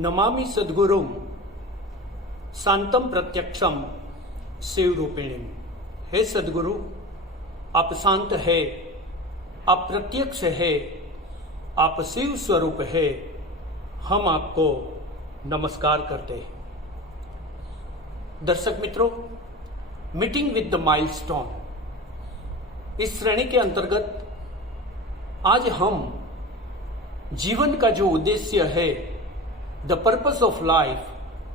नमामि सद्गुरुं शांतम प्रत्यक्षम शिव रूपिणी। हे सद्गुरु, आप शांत है, आप प्रत्यक्ष है, आप शिव स्वरूप है। हम आपको नमस्कार करते हैं। दर्शक मित्रों, मीटिंग विद द माइलस्टोन इस श्रेणी के अंतर्गत आज हम जीवन का जो उद्देश्य है, द पर्पस ऑफ लाइफ,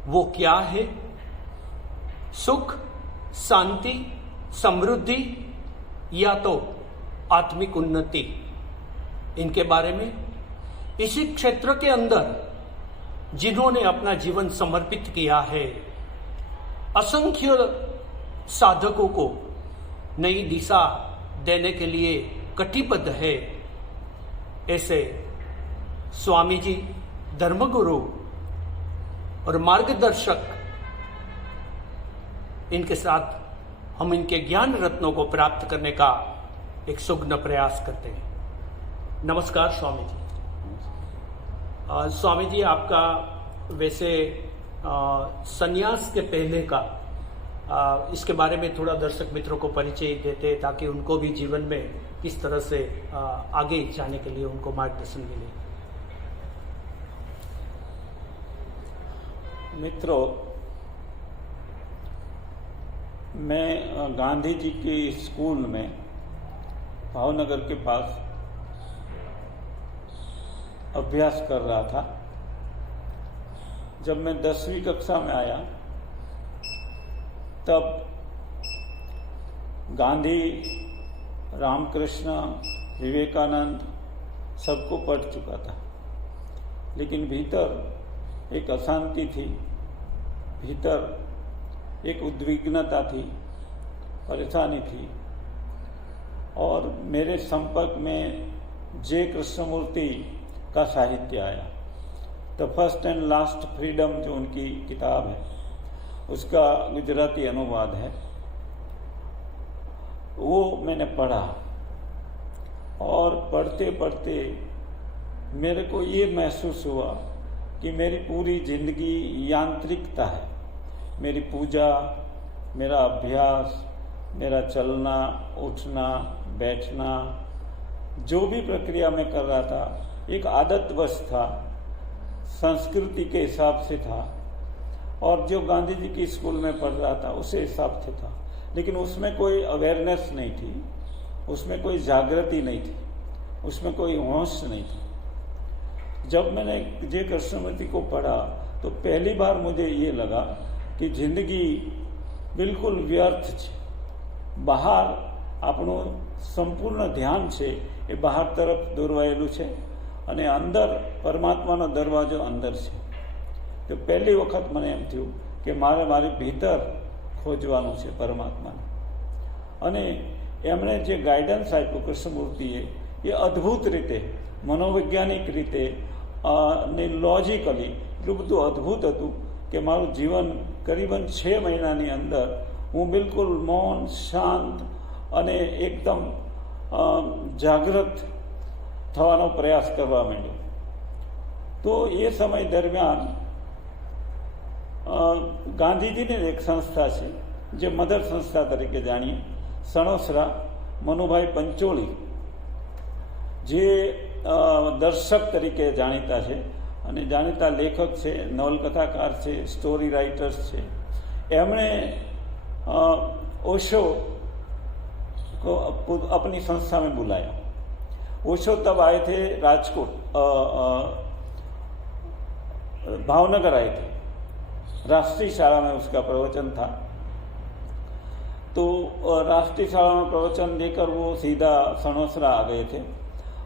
वो क्या है, सुख, शांति, समृद्धि या तो आत्मिक उन्नति, इनके बारे में इसी क्षेत्र के अंदर जिन्होंने अपना जीवन समर्पित किया है, असंख्य साधकों को नई दिशा देने के लिए कटिबद्ध है, ऐसे स्वामी जी, धर्मगुरु और मार्गदर्शक, इनके साथ हम इनके ज्ञान रत्नों को प्राप्त करने का एक सुगम प्रयास करते हैं। नमस्कार स्वामी जी। स्वामी जी, आपका वैसे संन्यास के पहले का इसके बारे में थोड़ा दर्शक मित्रों को परिचय देते हैं, ताकि उनको भी जीवन में किस तरह से आगे जाने के लिए उनको मार्गदर्शन मिले। मित्रों, मैं गांधी जी के स्कूल में भावनगर के पास अभ्यास कर रहा था। जब मैं 10वीं कक्षा में आया तब गांधी, रामकृष्ण, विवेकानंद सबको पढ़ चुका था, लेकिन भीतर एक अशांति थी, भीतर एक उद्विग्नता थी, परेशानी थी। और मेरे संपर्क में जे कृष्णमूर्ति का साहित्य आया। The first and last freedom जो उनकी किताब है, उसका गुजराती अनुवाद है, वो मैंने पढ़ा। और पढ़ते पढ़ते मेरे को ये महसूस हुआ कि मेरी पूरी जिंदगी यांत्रिकता है। मेरी पूजा, मेरा अभ्यास, मेरा चलना, उठना, बैठना, जो भी प्रक्रिया मैं कर रहा था, एक आदतवश था, संस्कृति के हिसाब से था, और जो गांधी जी की स्कूल में पढ़ रहा था उसे हिसाब से था। लेकिन उसमें कोई अवेयरनेस नहीं थी, उसमें कोई जागृति नहीं थी, उसमें कोई होश नहीं थी। जब मैंने जे कृष्णमूर्ति को पढ़ा तो पहली बार मुझे ये लगा कि जिंदगी बिल्कुल व्यर्थ है। बहार આપણું સંપૂર્ણ ધ્યાન છે એ બહાર તરફ દોરવાયેલું છે અને અંદર પરમાત્માનો દરવાજો અંદર છે। તો પહેલી વખત મને એમ થયું કે મારી ભીતર ખોજવાનું છે પરમાત્માને। અને એમણે જે ગાઈડન્સ આપ્યું કૃષ્ણમૂર્તિએ, એ અદ્ભુત રીતે, મનોવૈજ્ઞાનિક રીતે અને લોજિકલી એટલું બધું અદ્ભુત હતું કે મારું જીવન કરીબન 6 મહિનાની અંદર હું બિલકુલ મૌન, શાંત અને એકદમ જાગૃત થવાનો પ્રયાસ કરવા માંડ્યો। તો એ સમય દરમિયાન ગાંધીજીની એક સંસ્થા છે, જે મધર સંસ્થા તરીકે જાણીએ, સણોસરા મનુભાઈ પંચોળી, જે દર્શક તરીકે જાણીતા છે અને જાણીતા લેખક છે, નવલકથાકાર છે, સ્ટોરી રાઇટર્સ છે। એમણે ओशो को अपनी संस्था में बुलाया। ओशो तब आए थे राजकोट, भावनगर आए थे, राष्ट्रीय शाला में उसका प्रवचन था। तो राष्ट्रीय शाला में प्रवचन देकर वो सीधा सणोसरा आ गए थे,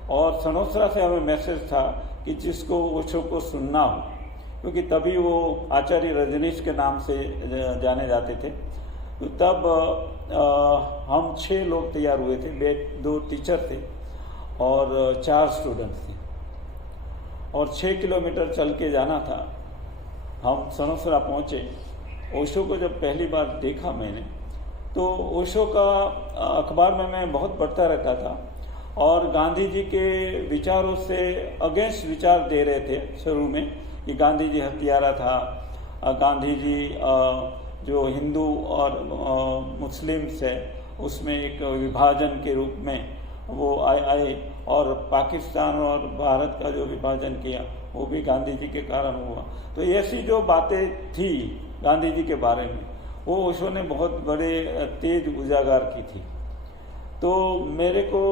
और सणोसरा से हमें मैसेज था कि जिसको ओशो को सुनना हो, क्योंकि तभी वो आचार्य रजनीश के नाम से जाने जाते थे। तो तब हम 6 लोग तैयार हुए थे, 2 टीचर थे और 4 स्टूडेंट्स थे, और 6 किलोमीटर चल के जाना था। हम सणोसरा पहुँचे। ओशो को जब पहली बार देखा मैंने, तो ओशो का अखबार में मैं बहुत पढ़ता रहता था, और गांधी जी के विचारों से अगेंस्ट विचार दे रहे थे शुरू में, कि गांधी जी हत्यारा था, गांधी जी जो हिंदू और मुस्लिम से उसमें एक विभाजन के रूप में वो आए और पाकिस्तान और भारत का जो विभाजन किया वो भी गांधी जी के कारण हुआ। तो ऐसी जो बातें थी गांधी जी के बारे में वो ओशो ने बहुत बड़े तेज उजागर की थी। तो मेरे को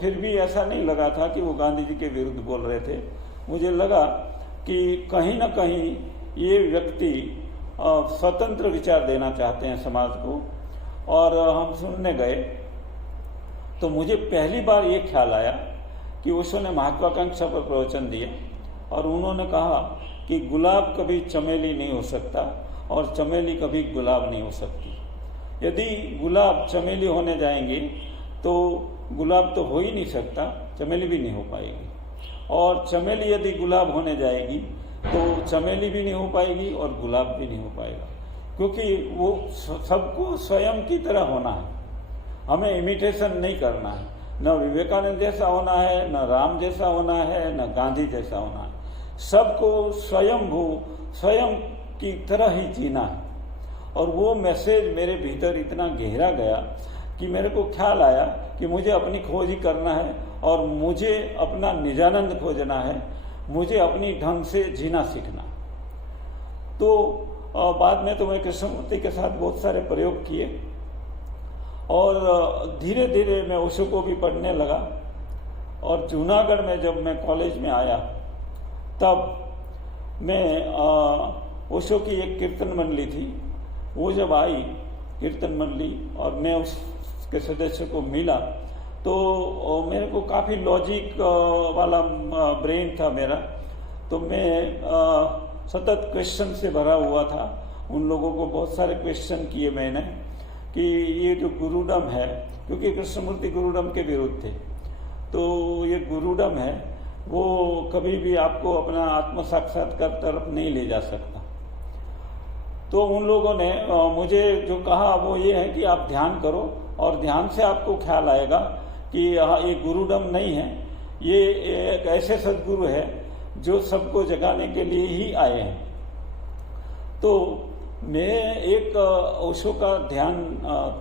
फिर भी ऐसा नहीं लगा था कि वो गांधी जी के विरुद्ध बोल रहे थे। मुझे लगा कि कहीं ना कहीं ये व्यक्ति स्वतंत्र विचार देना चाहते हैं समाज को। और हम सुनने गए तो मुझे पहली बार ये ख्याल आया कि ओशो ने महत्वाकांक्षा पर प्रवचन दिए और उन्होंने कहा कि गुलाब कभी चमेली नहीं हो सकता और चमेली कभी गुलाब नहीं हो सकती। यदि गुलाब चमेली होने जाएंगे तो गुलाब तो हो ही नहीं सकता, चमेली भी नहीं हो पाएगी। और चमेली यदि गुलाब होने जाएगी तो चमेली भी नहीं हो पाएगी और गुलाब भी नहीं हो पाएगा, क्योंकि वो सबको स्वयं की तरह होना है। हमें इमिटेशन नहीं करना है, न विवेकानंद जैसा होना है, न राम जैसा होना है, न गांधी जैसा होना है। सबको स्वयं की तरह ही जीना है। और वो मैसेज मेरे भीतर इतना गहरा गया कि मेरे को ख्याल आया कि मुझे अपनी खोज ही करना है और मुझे अपना निजानंद खोजना है, मुझे अपनी ढंग से जीना सीखना। तो बाद में तो मैं कृष्णमूर्ति के साथ बहुत सारे प्रयोग किए और धीरे धीरे मैं ओशो को भी पढ़ने लगा। और जूनागढ़ में जब मैं कॉलेज में आया तब मैं ओशो की एक कीर्तन मंडली थी, वो जब आई कीर्तन मंडली और मैं उसके सदस्य को मिला तो मेरे को काफ़ी लॉजिक वाला ब्रेन था मेरा। तो मैं सतत क्वेश्चन से भरा हुआ था। उन लोगों को बहुत सारे क्वेश्चन किए मैंने कि ये जो गुरुडम है, क्योंकि कृष्णमूर्ति गुरुडम के विरुद्ध थे, तो ये गुरुडम है वो कभी भी आपको अपना आत्म साक्षात्कार तरफ नहीं ले जा सकता। तो उन लोगों ने मुझे जो कहा वो ये है कि आप ध्यान करो और ध्यान से आपको ख्याल आएगा कि ये गुरुडम नहीं है, ये एक ऐसे सद्गुरु है जो सबको जगाने के लिए ही आए हैं। तो मैं एक ओशो का ध्यान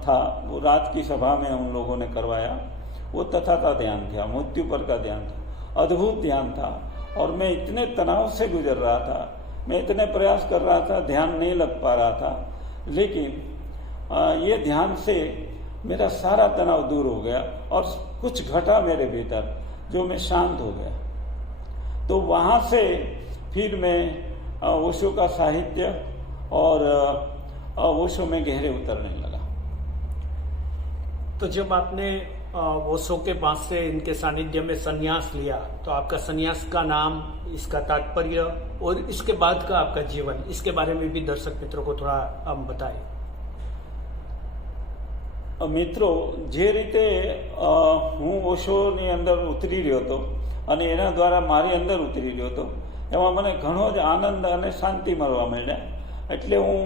था, वो रात की सभा में उन लोगों ने करवाया। वो तथाता ध्यान था, मृत्यु पर का ध्यान था, अद्भुत ध्यान था। और मैं इतने तनाव से गुजर रहा था, मैं इतने प्रयास कर रहा था, ध्यान नहीं लग पा रहा था, लेकिन ये ध्यान से मेरा सारा तनाव दूर हो गया और कुछ घटा मेरे भीतर जो मैं शांत हो गया। तो वहाँ से फिर मैं ओशो का साहित्य और ओशो में गहरे उतरने लगा। तो जब आपने ओशो के पास से इनके सानिध्य में संन्यास लिया तो आपका संन्यास का नाम, इसका तात्पर्य और इसके बाद का आपका जीवन, इसके बारे में भी दर्शक मित्रों को थोड़ा हम बताएं। મિત્રો, જે રીતે હું ઓશોની અંદર ઉતરી રહ્યો હતો અને એના દ્વારા મારી અંદર ઉતરી રહ્યો હતો, એમાં મને ઘણો જ આનંદ અને શાંતિ મળવા માંડ્યા। એટલે હું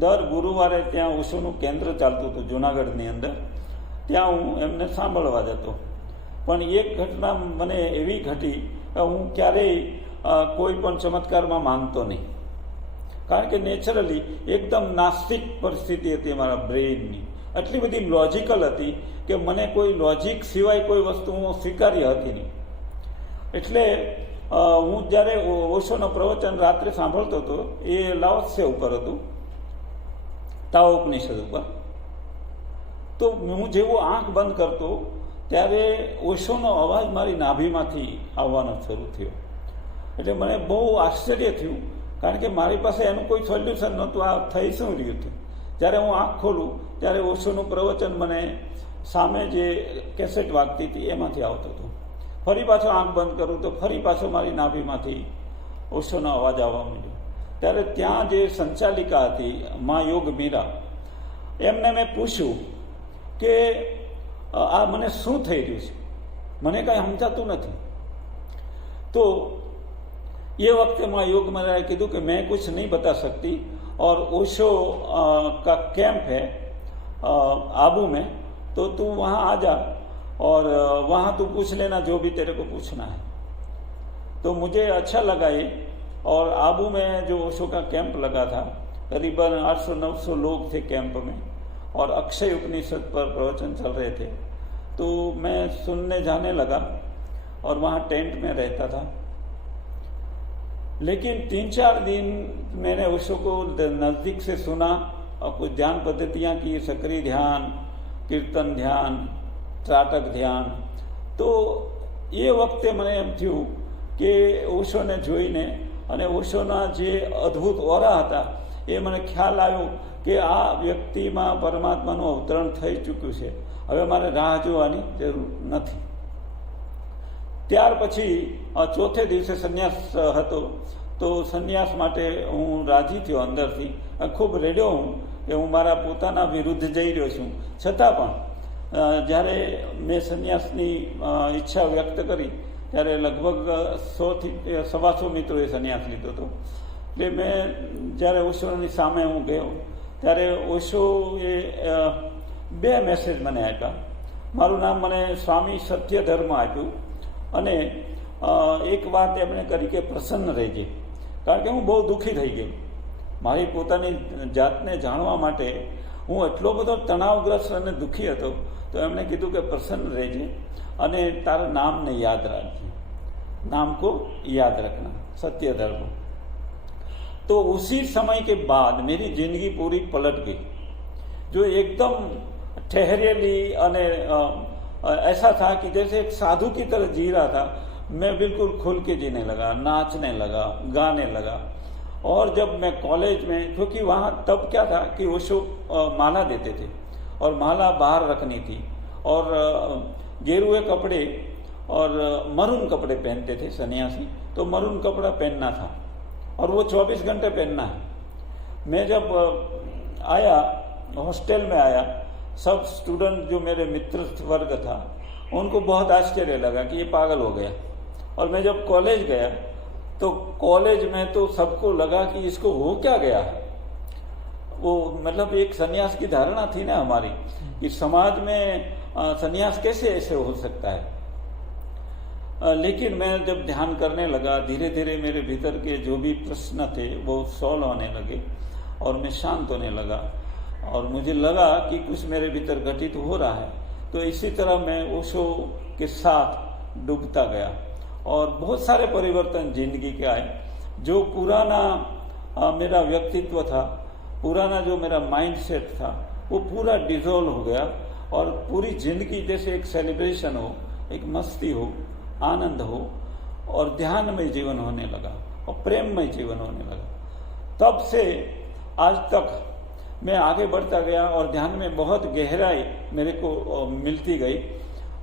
દર ગુરુવારે ત્યાં ઓશોનું કેન્દ્ર ચાલતું હતું જૂનાગઢની અંદર, ત્યાં હું એમને સાંભળવા જતો। પણ એક ઘટના મને એવી ઘટી કે હું ક્યારેય કોઈ પણ ચમત્કારમાં માનતો નહીં, કારણ કે નેચરલી એકદમ નાસ્તિક પરિસ્થિતિ હતી મારા બ્રેઇનની। આટલી બધી લોજિકલ હતી કે મને કોઈ લોજિક સિવાય કોઈ વસ્તુ હું સ્વીકાર્ય હતી નહીં। એટલે હું જ્યારે ઓશોનો પ્રવચન રાત્રે સાંભળતો હતો, એ લાઓત્સે ઉપર હતું, તાઓ ઉપનિષદ ઉપર। તો હું જેવું આંખ બંધ કરતો ત્યારે ઓશોનો અવાજ મારી નાભીમાંથી આવવાનો શરૂ થયો। એટલે મને બહુ આશ્ચર્ય થયું, કારણ કે મારી પાસે એનું કોઈ સોલ્યુશન નહોતું, આ થઈ શું રહ્યું હતું। જ્યારે હું આંખ ખોલું ત્યારે ઓશોનું પ્રવચન મને સામે જે કેસેટ વાગતી હતી એમાંથી આવતું હતું। ફરી પાછો આંખ બંધ કરું તો ફરી પાછો મારી નાભીમાંથી ઓશોનો અવાજ આવવા માંડ્યો। ત્યારે ત્યાં જે સંચાલિકા હતી મા યોગ મીરા, એમને મેં પૂછ્યું કે આ મને શું થઈ રહ્યું છે, મને કાંઈ સમજાતું નથી। તો ये वक्त माँ योग मीराए कीधु कि मैं कुछ नहीं बता सकती और ओशो का कैंप है आबू में, तो तू वहाँ आ जा और वहाँ तू पूछ लेना जो भी तेरे को पूछना है। तो मुझे अच्छा लगा ये और आबू में जो ओशो का कैंप लगा था, करीबन 800-900 लोग थे कैंप में, और अक्षय उपनिषद पर प्रवचन चल रहे थे। तो मैं सुनने जाने लगा और वहाँ टेंट में रहता था। लेकिन 3-4 दिन मैंने ओशो को नज़दीक से सुना और कुछ ध्यान पद्धतियाँ की, सक्रिय ध्यान, कीर्तन ध्यान, ત્રાટક ध्यान। तो એ વખતે મને એમ થયું કે ઓશોને જોઈને અને ઓશોના જે અદ્ભુત ઓરા હતા એ મને ખ્યાલ આવ્યો કે આ વ્યક્તિમાં પરમાત્માનું અવતરણ થઈ ચૂક્યું છે, હવે મારે રાહ જોવાની જરૂર નથી। ત્યાર પછી ચોથે દિવસે સંન્યાસ હતો, તો સંન્યાસ માટે હું રાજી થયો અંદરથી, ખૂબ રેડ્યો હું કે હું મારા પોતાના વિરુદ્ધ જઈ રહ્યો છું। છતાં પણ જ્યારે મેં સંન્યાસની ઈચ્છા વ્યક્ત કરી ત્યારે લગભગ 100થી 125 મિત્રોએ સંન્યાસ લીધો હતો। એટલે મેં જ્યારે ઓશોની સામે હું ગયો ત્યારે ઓશોએ 2 મેસેજ મને આપ્યા। મારું નામ મને સ્વામી સત્યધર્મ આપ્યું અને એક વાત એમણે કરી કે પ્રસન્ન રહેજે, કારણ કે હું બહુ દુઃખી થઈ ગયો। મારી પોતાની જાતને જાણવા માટે હું એટલો બધો તણાવગ્રસ્ત અને દુઃખી હતો। तो एमने कीधु कि प्रसन्न रहे અને तारा नाम ने याद रखिए, नाम को याद रखना, सत्य धर्म। तो उसी समय के बाद मेरी जिंदगी पूरी पलट गई। जो एकदम ठहरेली अने ऐसा था कि जैसे एक साधु की तरह जी रहा था। मैं बिल्कुल खुल के जीने लगा, नाचने लगा, गाने लगा। और जब मैं कॉलेज में, क्योंकि वहाँ तब क्या था कि ओशो माला देते थे और माला बाहर रखनी थी, और गेरुए कपड़े और मरून कपड़े पहनते थे सन्यासी, तो मरून कपड़ा पहनना था और वो 24 घंटे पहनना है। मैं जब आया, हॉस्टल में आया, सब स्टूडेंट जो मेरे मित्र वर्ग था उनको बहुत आश्चर्य लगा कि ये पागल हो गया। और मैं जब कॉलेज गया तो कॉलेज में तो सबको लगा कि इसको हो क्या गया है। वो मतलब एक सन्यास की धारणा थी ना हमारी कि समाज में सन्यास कैसे ऐसे हो सकता है। लेकिन मैं जब ध्यान करने लगा, धीरे धीरे मेरे भीतर के जो भी प्रश्न थे वो सॉल्व होने लगे और मैं शांत होने लगा और मुझे लगा कि कुछ मेरे भीतर घटित हो रहा है। तो इसी तरह मैं ओशो के साथ डूबता गया और बहुत सारे परिवर्तन जिंदगी के आए। जो पुराना मेरा व्यक्तित्व था, पुराना जो मेरा माइंडसेट था, वो पूरा डिसॉल्व हो गया और पूरी जिंदगी जैसे एक सेलिब्रेशन हो, एक मस्ती हो, आनंद हो और ध्यानमय जीवन होने लगा और प्रेममय जीवन होने लगा। तब से आज तक मैं आगे बढ़ता गया और ध्यान में बहुत गहराई मेरे को मिलती गई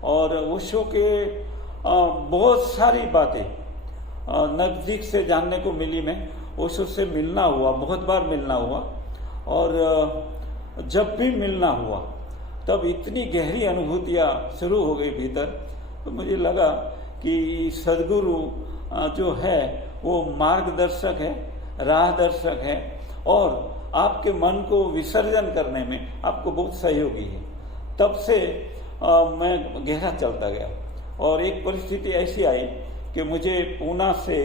और ओशो के बहुत सारी बातें नज़दीक से जानने को मिली। मैं ओशो से मिलना हुआ, बहुत बार मिलना हुआ और जब भी मिलना हुआ तब इतनी गहरी अनुभूतियाँ शुरू हो गई भीतर। तो मुझे लगा कि सद्गुरु जो है वो मार्गदर्शक है, राहदर्शक है और आपके मन को विसर्जन करने में आपको बहुत सहयोगी है। तब से मैं गहरा चलता गया और एक परिस्थिति ऐसी आई कि मुझे पूना से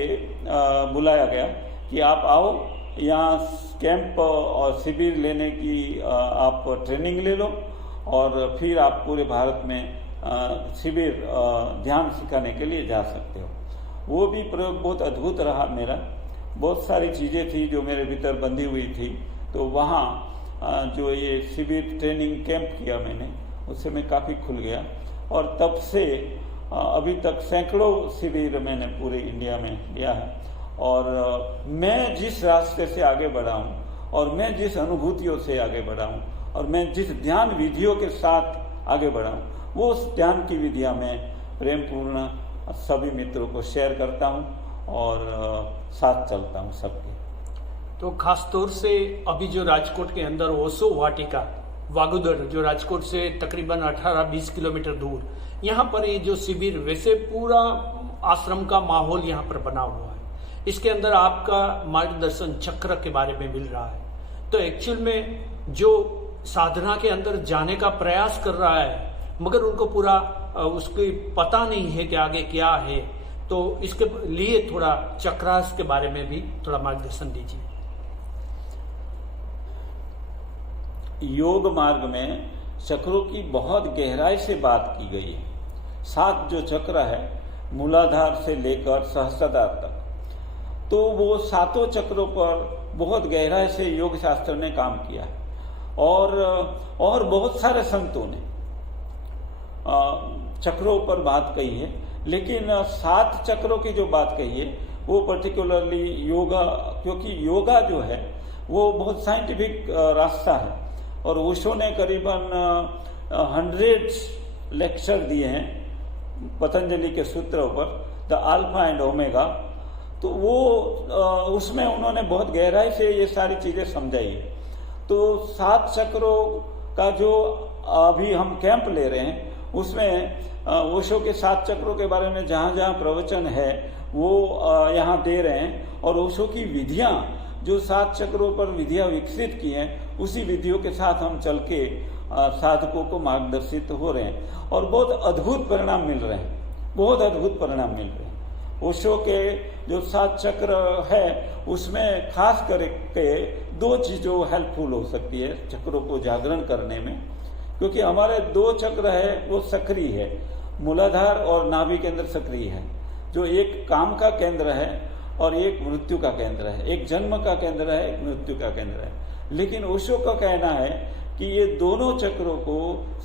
बुलाया गया कि आप आओ, यहाँ कैंप और शिविर लेने की आप ट्रेनिंग ले लो और फिर आप पूरे भारत में शिविर ध्यान सिखाने के लिए जा सकते हो। वो भी प्रयोग बहुत अद्भुत रहा मेरा। बहुत सारी चीज़ें थी जो मेरे भीतर बंधी हुई थी। तो वहाँ जो ये शिविर ट्रेनिंग कैंप किया मैंने, उससे मैं काफ़ी खुल गया और तब से अभी तक सैकड़ों शिविर मैंने पूरे इंडिया में लिया है। और मैं जिस रास्ते से आगे बढ़ा हूँ और मैं जिस अनुभूतियों से आगे बढ़ा हूँ और मैं जिस ध्यान विधियों के साथ आगे बढ़ा हूँ, वो उस ध्यान की विधियाँ मैं प्रेम पूर्ण सभी मित्रों को शेयर करता हूँ और साथ चलता हूँ सबके। तो खास तौर से अभी जो राजकोट के अंदर ओशो वाटिका वागुदर, जो राजकोट से तकरीबन 18-20 किलोमीटर दूर, यहाँ पर ये जो शिविर, वैसे पूरा आश्रम का माहौल यहाँ पर बना हुआ है। इसके अंदर आपका मार्गदर्शन चक्र के बारे में मिल रहा है। तो एक्चुअल में जो साधना के अंदर जाने का प्रयास कर रहा है मगर उनको पूरा उसकी पता नहीं है कि आगे क्या है, तो इसके लिए थोड़ा चक्रास के बारे में भी थोड़ा मार्गदर्शन दीजिए। योग मार्ग में चक्रों की बहुत गहराई से बात की गई है। 7 जो चक्र है मूलाधार से लेकर सहस्त्राधार तक, तो वो 7 चक्रों पर बहुत गहराई से योग शास्त्र ने काम किया है। और बहुत सारे संतों ने चक्रों पर बात कही है, लेकिन 7 चक्रों की जो बात कही है वो पर्टिकुलरली योगा, क्योंकि योगा जो है वो बहुत साइंटिफिक रास्ता है। और ओशो ने करीबन 100 लेक्चर दिए हैं पतंजलि के सूत्रों पर, द अल्फा एंड ओमेगा। तो वो उसमें उन्होंने बहुत गहराई से ये सारी चीजें समझाई है। तो 7 चक्रों का जो अभी हम कैंप ले रहे हैं उसमें ओशो के 7 चक्रों के बारे में जहाँ जहाँ प्रवचन है वो यहाँ दे रहे हैं। और ओशो की विधियाँ जो 7 चक्रों पर विधियाँ विकसित की हैं उसी विधियों के साथ हम चल के साधकों को मार्गदर्शित हो रहे हैं और बहुत अद्भुत परिणाम मिल रहे हैं, बहुत अद्भुत परिणाम मिल रहे हैं। ओशो के जो 7 चक्र है उसमें खास करके 2 चीजों हेल्पफुल हो सकती है चक्रों को जागरण करने में, क्योंकि हमारे 2 चक्र है वो सक्रिय है, मूलाधार और नाभि केंद्र सक्रिय है, जो एक काम का केंद्र है और एक मृत्यु का केंद्र है, एक जन्म का केंद्र है, एक मृत्यु का केंद्र है। लेकिन ओशो का कहना है कि ये दोनों चक्रों को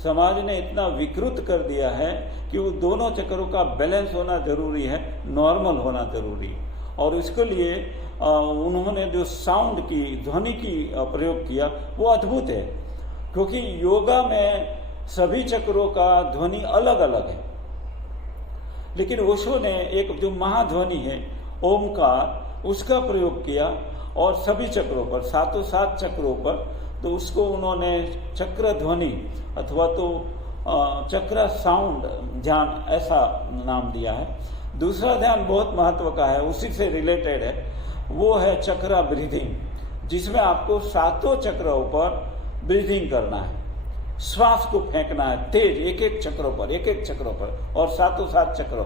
समाज ने इतना विकृत कर दिया है कि वो दोनों चक्रों का बैलेंस होना जरूरी है, नॉर्मल होना जरूरी है। और इसके लिए उन्होंने जो साउंड की, ध्वनि की प्रयोग किया वो अद्भुत है, क्योंकि योगा में सभी चक्रों का ध्वनि अलग अलग है। लेकिन ओशो ने एक जो महाध्वनि है ओमकार, उसका प्रयोग किया और सभी चक्रों पर, 7 चक्रों पर, तो उसको उन्होंने चक्र ध्वनि अथवा तो चक्र साउंड ध्यान ऐसा नाम दिया है। दूसरा ध्यान बहुत महत्व का है, उसी से रिलेटेड है, वो है चक्र ब्रीथिंग, जिसमें आपको 7 चक्रों पर ब्रीथिंग करना है, श्वास को फेंकना है तेज, एक एक चक्रों पर और 7 चक्रों।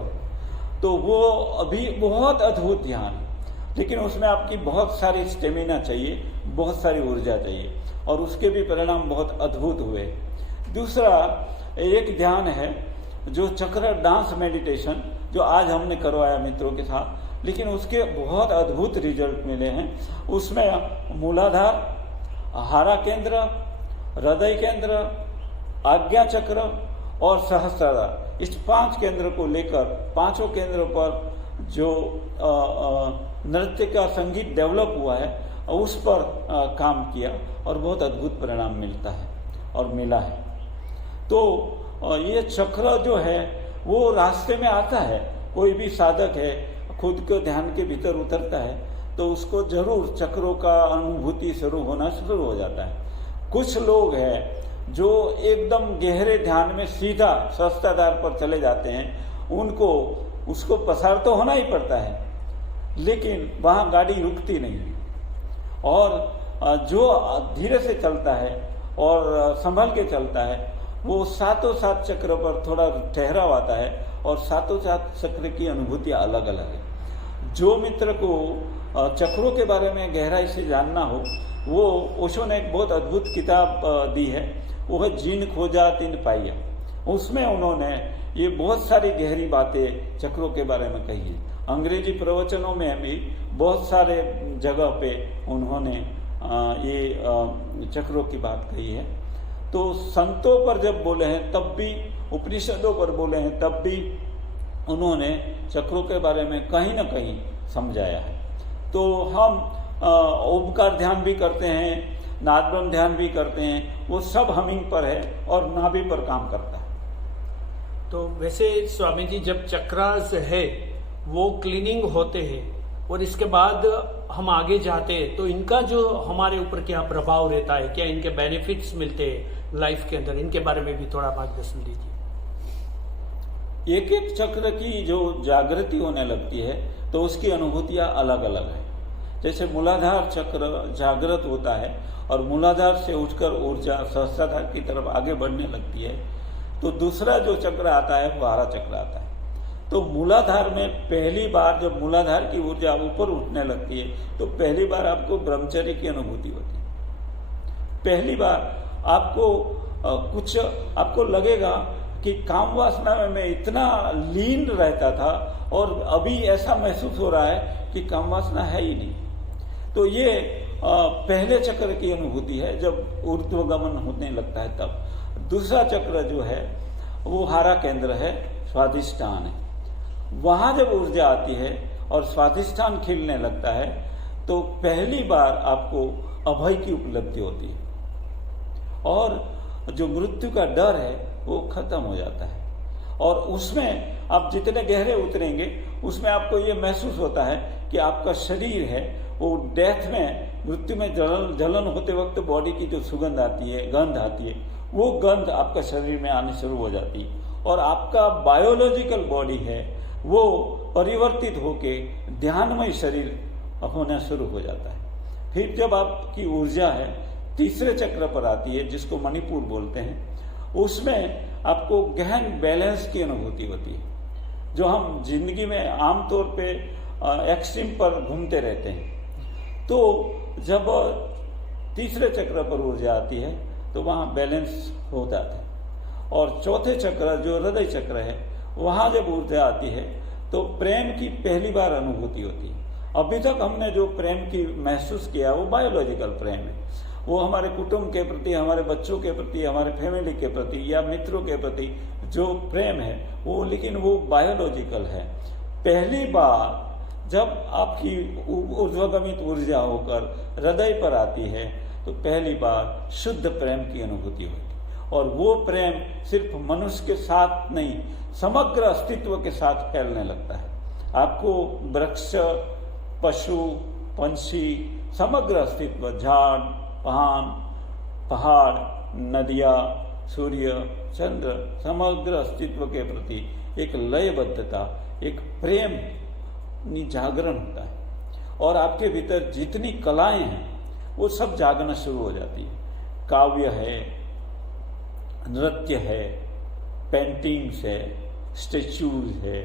तो वो अभी बहुत अद्भुत ध्यान, लेकिन उसमें आपकी बहुत सारी स्टेमिना चाहिए, बहुत सारी ऊर्जा चाहिए और उसके भी परिणाम बहुत अद्भुत हुए। दूसरा एक ध्यान है जो चक्र डांस मेडिटेशन, जो आज हमने करवाया मित्रों के साथ, लेकिन उसके बहुत अद्भुत रिजल्ट मिले हैं। उसमें मूलाधार, हारा केंद्र, हृदय केंद्र, आज्ञा चक्र और सहस्त्रार, इस 5 केंद्र को लेकर 5 केंद्रों पर जो नृत्य का संगीत डेवलप हुआ है उस पर काम किया और बहुत अद्भुत परिणाम मिलता है और मिला है। तो ये चक्र जो है वो रास्ते में आता है, कोई भी साधक है खुद के ध्यान के भीतर उतरता है तो उसको जरूर चक्रों का अनुभूति शुरू होना शुरू हो जाता है। कुछ लोग हैं जो एकदम गहरे ध्यान में सीधा सहस्त्राधार पर चले जाते हैं, उसको पसार तो होना ही पड़ता है, लेकिन वहां गाड़ी रुकती नहीं है। और जो धीरे से चलता है और संभल के चलता है वो 7 चक्र पर थोड़ा ठहराव आता है और 7 चक्र की अनुभूति अलग अलग है। जो मित्र को चक्रों के बारे में गहराई से जानना हो, वो ओशो ने एक बहुत अद्भुत किताब दी है, वो है जिन खोजा तिन पाइया। उसमें उन्होंने ये बहुत सारी गहरी बातें चक्रों के बारे में कही है। अंग्रेजी प्रवचनों में भी बहुत सारे जगह पे उन्होंने ये चक्रों की बात कही है। तो संतों पर जब बोले हैं तब भी, उपनिषदों पर बोले हैं तब भी उन्होंने चक्रों के बारे में कहीं ना कहीं समझाया है। तो हम ओमकार ध्यान भी करते हैं, नादब्रह्म ध्यान भी करते हैं, वो सब हमिंग पर है और नाभि पर काम करता है। तो वैसे स्वामी जी जब चक्रास है वो क्लीनिंग होते हैं और इसके बाद हम आगे जाते हैं तो इनका जो हमारे ऊपर क्या प्रभाव रहता है, क्या इनके बेनिफिट्स मिलते हैं लाइफ के अंदर, इनके बारे में भी थोड़ा मार्गदर्शन दीजिए। एक एक चक्र की जो जागृति होने लगती है तो उसकी अनुभूतियां अलग अलग है। जैसे मूलाधार चक्र जागृत होता है और मूलाधार से उठकर ऊर्जा सहस्त्राधार की तरफ आगे बढ़ने लगती है, तो दूसरा जो चक्र आता है वो हारा चक्र आता है। तो मूलाधार में पहली बार जब मूलाधार की ऊर्जा ऊपर उठने लगती है तो पहली बार आपको ब्रह्मचर्य की अनुभूति होती है। पहली बार आपको कुछ आपको लगेगा कि काम वासना में मैं इतना लीन रहता था और अभी ऐसा महसूस हो रहा है कि काम वासना है ही नहीं। तो ये पहले चक्र की अनुभूति है जब ऊर्ध्वगमन होने लगता है तब। दूसरा चक्र जो है वो हारा केंद्र है, स्वाधिष्ठान है। वहां जब ऊर्जा आती है और स्वाधिष्ठान खिलने लगता है तो पहली बार आपको अभय की उपलब्धि होती है और जो मृत्यु का डर है वो खत्म हो जाता है। और उसमें आप जितने गहरे उतरेंगे उसमें आपको ये महसूस होता है कि आपका शरीर है वो डेथ में, मृत्यु में जलन होते वक्त बॉडी की जो सुगंध आती है, गंध आती है, वो गंध आपका शरीर में आनी शुरू हो जाती है और आपका बायोलॉजिकल बॉडी है वो परिवर्तित होके ध्यानमय शरीर होना शुरू हो जाता है। फिर जब आपकी ऊर्जा है तीसरे चक्र पर आती है जिसको मणिपुर बोलते हैं, उसमें आपको गहन बैलेंस की अनुभूति होती है जो हम जिंदगी में आमतौर पे एक्सट्रीम पर घूमते रहते हैं। तो जब तीसरे चक्र पर ऊर्जा आती है तो वहाँ बैलेंस हो जाता है। और चौथे चक्र जो हृदय चक्र है वहाँ जब ऊर्जा आती है तो प्रेम की पहली बार अनुभूति होती है। अभी तक हमने जो प्रेम की महसूस किया वो बायोलॉजिकल प्रेम है, वो हमारे कुटुंब के प्रति, हमारे बच्चों के प्रति, हमारे फैमिली के प्रति या मित्रों के प्रति जो प्रेम है वो, लेकिन वो बायोलॉजिकल है। पहली बार जब आपकी ऊर्ध्वगमित ऊर्जा होकर हृदय पर आती है तो पहली बार शुद्ध प्रेम की अनुभूति होती है और वो प्रेम सिर्फ मनुष्य के साथ नहीं समग्र अस्तित्व के साथ फैलने लगता है। आपको वृक्ष, पशु, पंछी, समग्र अस्तित्व, झाड़, पान, पहाड़, नदियाँ, सूर्य, चंद्र, समग्र अस्तित्व के प्रति एक लयबद्धता, एक प्रेम जागरण होता है और आपके भीतर जितनी कलाएं हैं वो सब जागना शुरू हो जाती है। काव्य है, नृत्य है, पेंटिंग्स है, स्टेच्यूज है,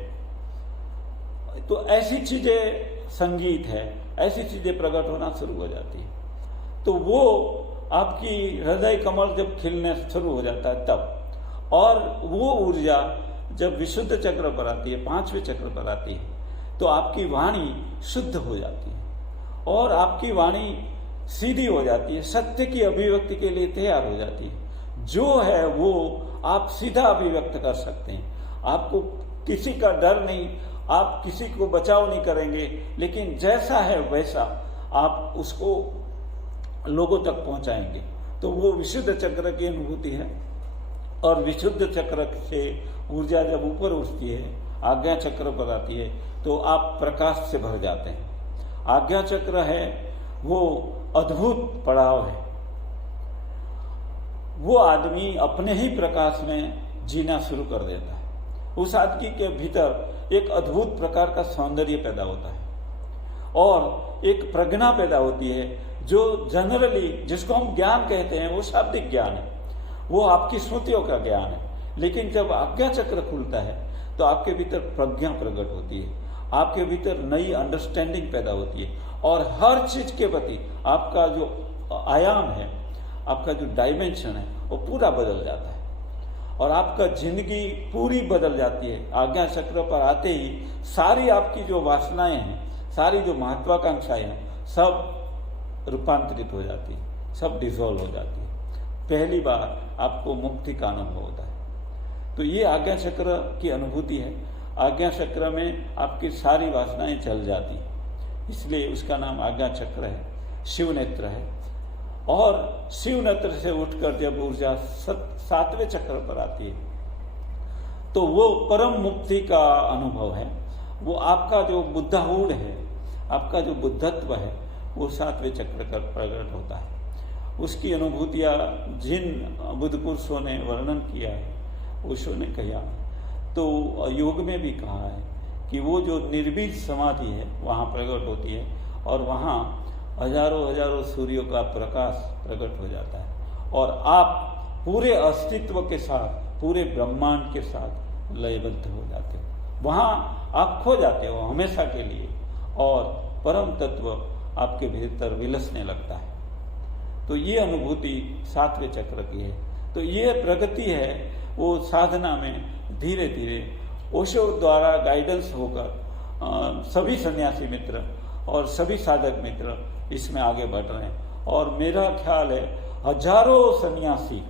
तो ऐसी चीजें, संगीत है, ऐसी चीजें प्रकट होना शुरू हो जाती है। तो वो आपकी हृदय कमल जब खिलने शुरू हो जाता है तब, और वो ऊर्जा जब विशुद्ध चक्र पर आती है, पांचवें चक्र पर आती है, तो आपकी वाणी शुद्ध हो जाती है और आपकी वाणी सीधी हो जाती है, सत्य की अभिव्यक्ति के लिए तैयार हो जाती है। जो है वो आप सीधा अभिव्यक्त कर सकते हैं। आपको किसी का डर नहीं, आप किसी को बचाव नहीं करेंगे, लेकिन जैसा है वैसा आप उसको लोगों तक पहुंचाएंगे। तो वो विशुद्ध चक्र की अनुभूति है। और विशुद्ध चक्र से ऊर्जा जब ऊपर उठती है, आज्ञा चक्र पर आती है, तो आप प्रकाश से भर जाते हैं। आज्ञा चक्र है वो अद्भुत पड़ाव है। वो आदमी अपने ही प्रकाश में जीना शुरू कर देता है। उस आदमी के भीतर एक अद्भुत प्रकार का सौंदर्य पैदा होता है और एक प्रज्ञा पैदा होती है जो जनरली, जिसको हम ज्ञान कहते हैं, वो शाब्दिक ज्ञान है, वो आपकी स्मृतियों का ज्ञान है। लेकिन जब आज्ञा चक्र खुलता है तो आपके भीतर प्रज्ञा प्रकट होती है, आपके भीतर नई अंडरस्टैंडिंग पैदा होती है और हर चीज के प्रति आपका जो आयाम है, आपका जो डायमेंशन है, वो पूरा बदल जाता है और आपका जिंदगी पूरी बदल जाती है। आज्ञा चक्र पर आते ही सारी आपकी जो वासनाएं हैं, सारी जो महत्वाकांक्षाएं हैं, सब रूपांतरित हो जाती है, सब डिसॉल्व हो जाती है। पहली बार आपको मुक्ति का अनुभव होता है। तो ये आज्ञा चक्र की अनुभूति है। आज्ञा चक्र में आपकी सारी वासनाएं जल जाती है, इसलिए उसका नाम आज्ञा चक्र है, शिव नेत्र है। और शिव नेत्र से उठकर जब ऊर्जा सातवें चक्र पर आती है तो वो परम मुक्ति का अनुभव है। वो आपका जो बुद्धाहूढ़ है, आपका जो बुद्धत्व है, वो सातवें चक्र पर प्रकट होता है। उसकी अनुभूतियां जिन बुद्ध पुरुषों ने वर्णन किया है, ओशो ने कहा, तो योग में भी कहा है कि वो जो निर्बीज समाधि है वहाँ प्रकट होती है और वहाँ हजारों हजारों सूर्यों का प्रकाश प्रकट हो जाता है और आप पूरे अस्तित्व के साथ, पूरे ब्रह्मांड के साथ लयबद्ध हो जाते हो। वहाँ आप खो जाते हो हमेशा के लिए, और परम तत्व आपके भीतर विलसने लगता है। तो ये अनुभूति 7वें चक्र की है। तो ये प्रगति है वो साधना में धीरे धीरे ओशो द्वारा गाइडेंस होकर सभी सन्यासी मित्र और सभी साधक मित्र इसमें आगे बढ़ रहे हैं। और मेरा ख्याल है हजारों सन्यासी,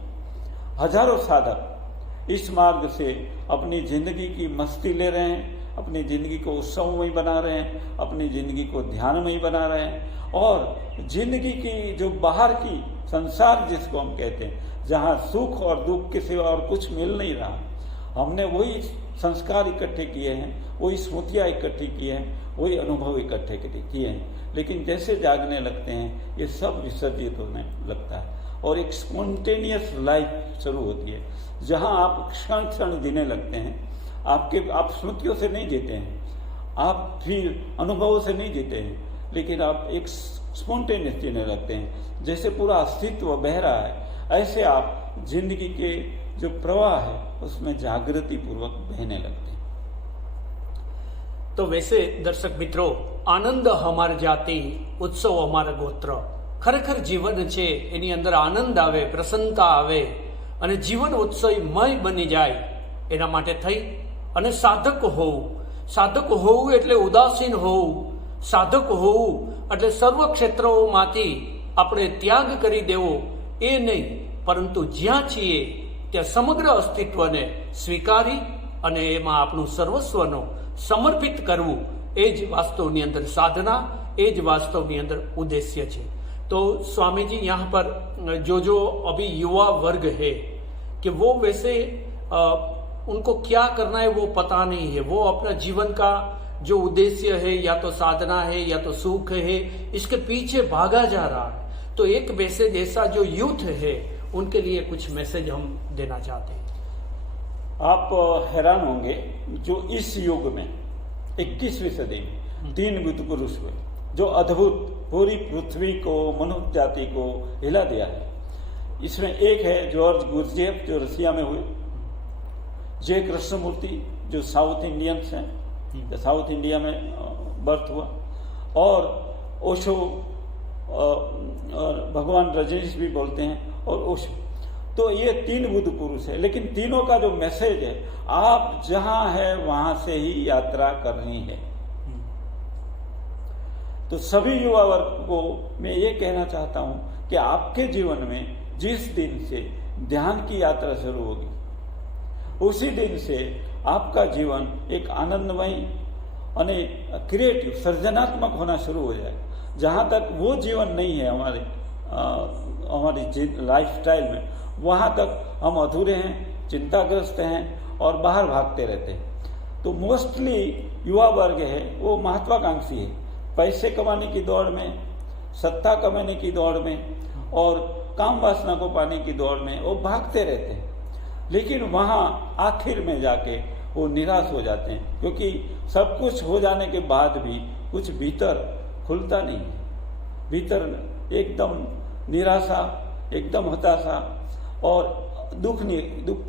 हजारों साधक इस मार्ग से अपनी जिंदगी की मस्ती ले रहे हैं, अपनी जिंदगी को उत्सवमयी बना रहे हैं, अपनी जिंदगी को ध्यानमयी बना रहे हैं, और जिंदगी की जो बाहर की संसार जिसको हम कहते हैं, जहाँ सुख और दुख के सिवा और कुछ मिल नहीं रहा, हमने वही संस्कार इकट्ठे किए हैं, वही स्मृतियाँ इकट्ठी किए हैं, वही अनुभव इकट्ठे किए हैं, लेकिन जैसे जागने लगते हैं ये सब विसर्जित होने लगता है और एक स्पॉन्टेनियस लाइफ शुरू होती है, जहाँ आप क्षण क्षण जीने लगते हैं। आप स्मृतियों से नहीं जीते हैं, आप फिर अनुभवों से नहीं जीते हैं, लेकिन आप एक स्पॉन्टेनियस जीने लगते हैं, जैसे पूरा अस्तित्व बह रहा है, ऐसे आप जिंदगी के जो प्रवाह है उसमें जागृति पूर्वक बहने लगते हैं। तो वैसे दर्शक मित्रों, आनंद हमार जाति, उत्सव हमारा गोत्र, खरेखर जीवन છે એની અંદર આનંદ આવે, પ્રસન્નતા આવે અને જીવન ઉત્સવમય બની જાય, એના માટે થઈ અને સાધક હોવું એટલે ઉદાસીન હોવું, સાધક હોવું એટલે સર્વ ક્ષેત્રોમાંથી આપણે ત્યાગ કરી દેવો એ નહીં, પરંતુ જ્યાં છીએ ત્યાં સમગ્ર અસ્તિત્વને સ્વીકારી અને એમાં આપણું સર્વસ્વનો સમર્પિત કરવું, એ જ વાસ્તવની અંદર સાધના, એ જ વાસ્તવની અંદર ઉદ્દેશ્ય છે। तो स्वामी जी यहाँ पर जो अभी युवा वर्ग है कि वो वैसे उनको क्या करना है वो पता नहीं है, वो अपना जीवन का जो उद्देश्य है या तो साधना है या तो सुख है, इसके पीछे भागा जा रहा है। तो एक वैसे जैसा जो यूथ है उनके लिए कुछ मैसेज हम देना चाहते हैं। आप हैरान होंगे जो इस युग में 21वीं सदी में 3 बुद्ध पुरुष हुए जो अद्भुत पूरी पृथ्वी को, मनुष्य जाति को हिला दिया है। इसमें एक है जॉर्ज गुरजेफ जो रसिया में हुए, जय कृष्णमूर्ति जो साउथ इंडियंस हैं, साउथ इंडिया में बर्थ हुआ, और ओशो और भगवान रजनीश भी बोलते हैं, और ओशो। तो ये 3 बुद्ध पुरुष है, लेकिन तीनों का जो मैसेज है, आप जहां है वहां से ही यात्रा करनी है। तो सभी युवा वर्ग को मैं ये कहना चाहता हूं कि आपके जीवन में जिस दिन से ध्यान की यात्रा शुरू होगी, उसी दिन से आपका जीवन एक आनंदमय और क्रिएटिव, सृजनात्मक होना शुरू हो जाएगा। जहां तक वो जीवन नहीं है हमारी लाइफस्टाइल में, वहां तक हम अधूरे हैं, चिंताग्रस्त हैं और बाहर भागते रहते हैं। तो मोस्टली युवा वर्ग है वो महत्वाकांक्षी है, पैसे कमाने की दौड़ में, सत्ता कमाने की दौड़ में और काम वासना को पाने की दौड़ में वो भागते रहते हैं, लेकिन वहां आखिर में जाके वो निराश हो जाते हैं, क्योंकि सब कुछ हो जाने के बाद भी कुछ भीतर खुलता नहीं है। भीतर एकदम निराशा, एकदम हताशा और दुख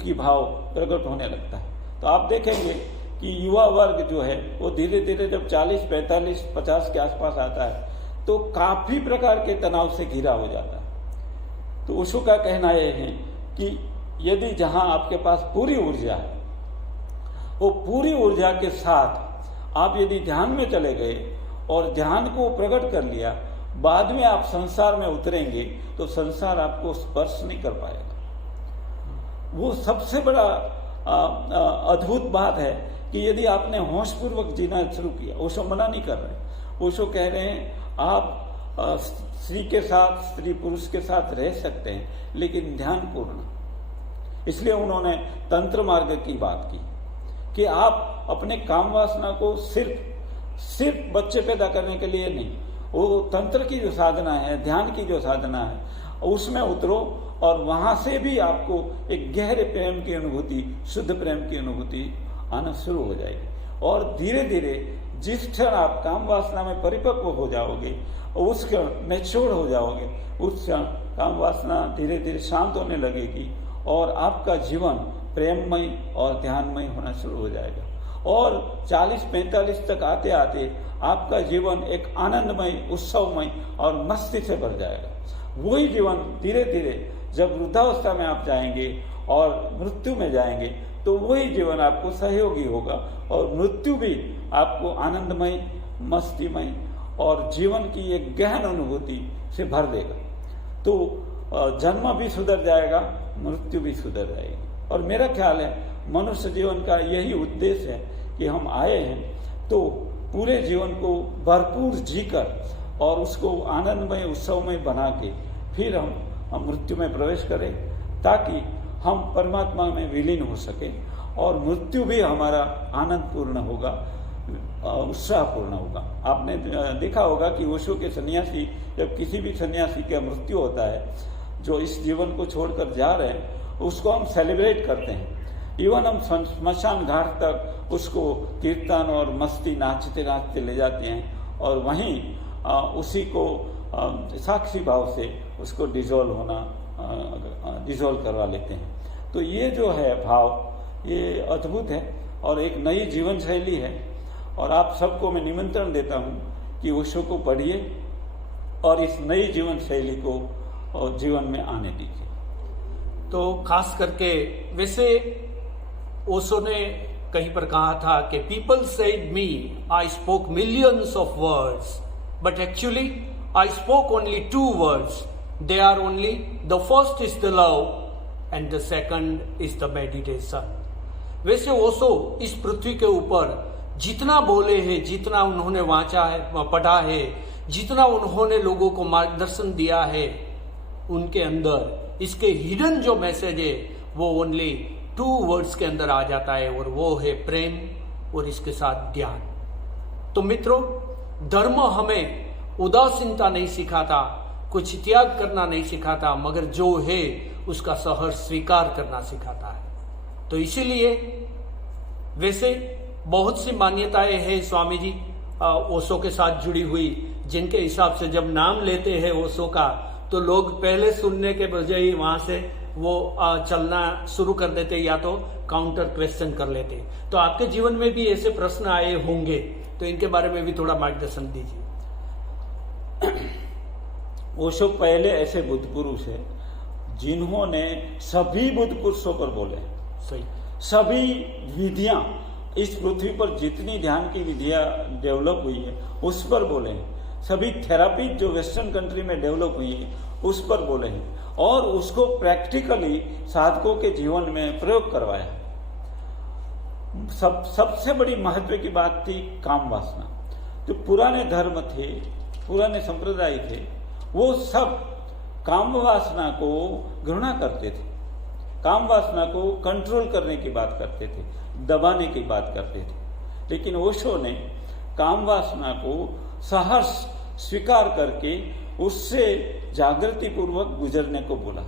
की भाव प्रकट होने लगता है। तो आप देखेंगे कि युवा वर्ग जो है वो धीरे धीरे जब 40, 45, 50 के आसपास आता है तो काफी प्रकार के तनाव से घिरा हो जाता है। तो ओशो का कहना यह है कि यदि जहां आपके पास पूरी ऊर्जा है, वो पूरी ऊर्जा के साथ आप यदि ध्यान में चले गए और ध्यान को प्रकट कर लिया, बाद में आप संसार में उतरेंगे तो संसार आपको स्पर्श नहीं कर पाएगा। वो सबसे बड़ा अद्भुत बात है कि यदि आपने होशपूर्वक जीना शुरू किया, ओशो मना नहीं कर रहे, ओशो कह रहे हैं आप स्त्री के साथ, स्त्री पुरुष के साथ रह सकते हैं, लेकिन ध्यानपूर्ण। इसलिए उन्होंने तंत्र मार्ग की बात की कि आप अपने काम वासना को सिर्फ बच्चे पैदा करने के लिए नहीं, वो तंत्र की जो साधना है, ध्यान की जो साधना है, उसमें उतरो और वहां से भी आपको एक गहरे प्रेम की अनुभूति, शुद्ध प्रेम की अनुभूति आना शुरू हो जाएगी। और धीरे धीरे जिस क्षण आप काम वासना में परिपक्व हो जाओगे, उस क्षण मैच्योर हो जाओगे, उस क्षण काम वासना धीरे धीरे शांत होने लगेगी और आपका जीवन प्रेममय और ध्यानमय होना शुरू हो जाएगा। और 40-45 तक आते आते आपका जीवन एक आनंदमय, उत्सवमय और मस्ती से भर जाएगा। वही जीवन धीरे धीरे जब वृद्धावस्था में आप जाएंगे और मृत्यु में जाएंगे तो वही जीवन आपको सहयोगी होगा और मृत्यु भी आपको आनंदमय, मस्तीमय और जीवन की एक गहन अनुभूति से भर देगा। तो जन्म भी सुधर जाएगा, मृत्यु भी सुधर जाएगी। और मेरा ख्याल है मनुष्य जीवन का यही उद्देश्य है कि हम आए हैं तो पूरे जीवन को भरपूर जीकर और उसको आनंदमय, उत्सवमय बना के फिर हम मृत्यु में प्रवेश करें ताकि हम परमात्मा में विलीन हो सके और मृत्यु भी हमारा आनंदपूर्ण होगा, उत्साहपूर्ण होगा। आपने देखा होगा कि ओशो के सन्यासी, जब किसी भी सन्यासी का मृत्यु होता है, जो इस जीवन को छोड़कर जा रहे हैं, उसको हम सेलिब्रेट करते हैं। इवन हम स्मशान घाट तक उसको कीर्तन और मस्ती, नाचते नाचते ले जाते हैं और वहीं उसी को साक्षी भाव से उसको डिजोल्व करवा लेते हैं। तो ये जो है भाव, ये अद्भुत है और एक नई जीवन शैली है। और आप सबको मैं निमंत्रण देता हूँ कि ओशो को पढ़िए और इस नई जीवन शैली को जीवन में आने दीजिए। तो खास करके वैसे ओशो ने कहीं पर कहा था कि people said me I spoke millions of words but actually I spoke only 2 words. They are only, the first is the love and the second is the meditation. वैसे ओशो इस पृथ्वी के ऊपर जितना बोले हैं, जितना उन्होंने वाचा है, पढ़ा है, जितना उन्होंने लोगों को मार्गदर्शन दिया है, उनके अंदर इसके हिडन जो मैसेज है वो ओनली 2 words के अंदर आ जाता है और वो है प्रेम और इसके साथ ध्यान। तो मित्रों, धर्म हमें उदासीनता नहीं सिखाता, कुछ त्याग करना नहीं सिखाता, मगर जो है उसका सहर्ष स्वीकार करना सिखाता है। तो इसीलिए वैसे बहुत सी मान्यताएं हैं स्वामी जी ओशो के साथ जुड़ी हुई, जिनके हिसाब से जब नाम लेते हैं ओशो का तो लोग पहले सुनने के बजाय वहां से वो चलना शुरू कर देते या तो काउंटर क्वेश्चन कर लेते। तो आपके जीवन में भी ऐसे प्रश्न आए होंगे, तो इनके बारे में भी थोड़ा मार्गदर्शन दीजिए। ओशो पहले ऐसे बुद्ध पुरुष है जिन्होंने सभी बुद्ध पुरुषों पर बोले। सही। सभी विधियां, इस पृथ्वी पर जितनी ध्यान की विधियां डेवलप हुई है उस पर बोले हैं। सभी थेरापी जो वेस्टर्न कंट्री में डेवलप हुई है उस पर बोले हैं और उसको प्रैक्टिकली साधकों के जीवन में प्रयोग करवाया। सबसे बड़ी महत्व की बात थी काम वासना। जो पुराने धर्म थे, पुराने संप्रदाय थे, वो सब काम वासना को घृणा करते थे, काम वासना को कंट्रोल करने की बात करते थे, दबाने की बात करते थे। लेकिन ओशो ने काम वासना को सहर्ष स्वीकार करके उससे जागृति पूर्वक गुजरने को बोला।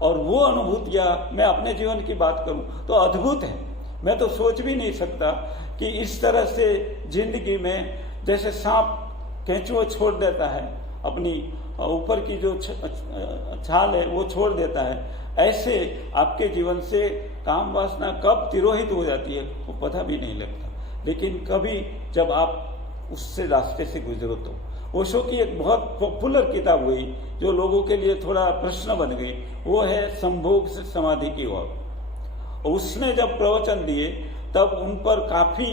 और वो अनुभूतियां, मैं अपने जीवन की बात करूं तो अद्भुत है। मैं तो सोच भी नहीं सकता कि इस तरह से जिंदगी में जैसे सांप केंचुआ छोड़ देता है, अपनी ऊपर की जो छाल है वो छोड़ देता है, ऐसे आपके जीवन से काम वासना कब तिरोहित हो जाती है वो पता भी नहीं लगता। लेकिन कभी जब आप उससे रास्ते से गुजरो तो ओशो की एक बहुत पॉपुलर किताब हुई जो लोगों के लिए थोड़ा प्रश्न बन गई, वो है संभोग से समाधि की ओर। उसने जब प्रवचन दिए तब उन पर काफी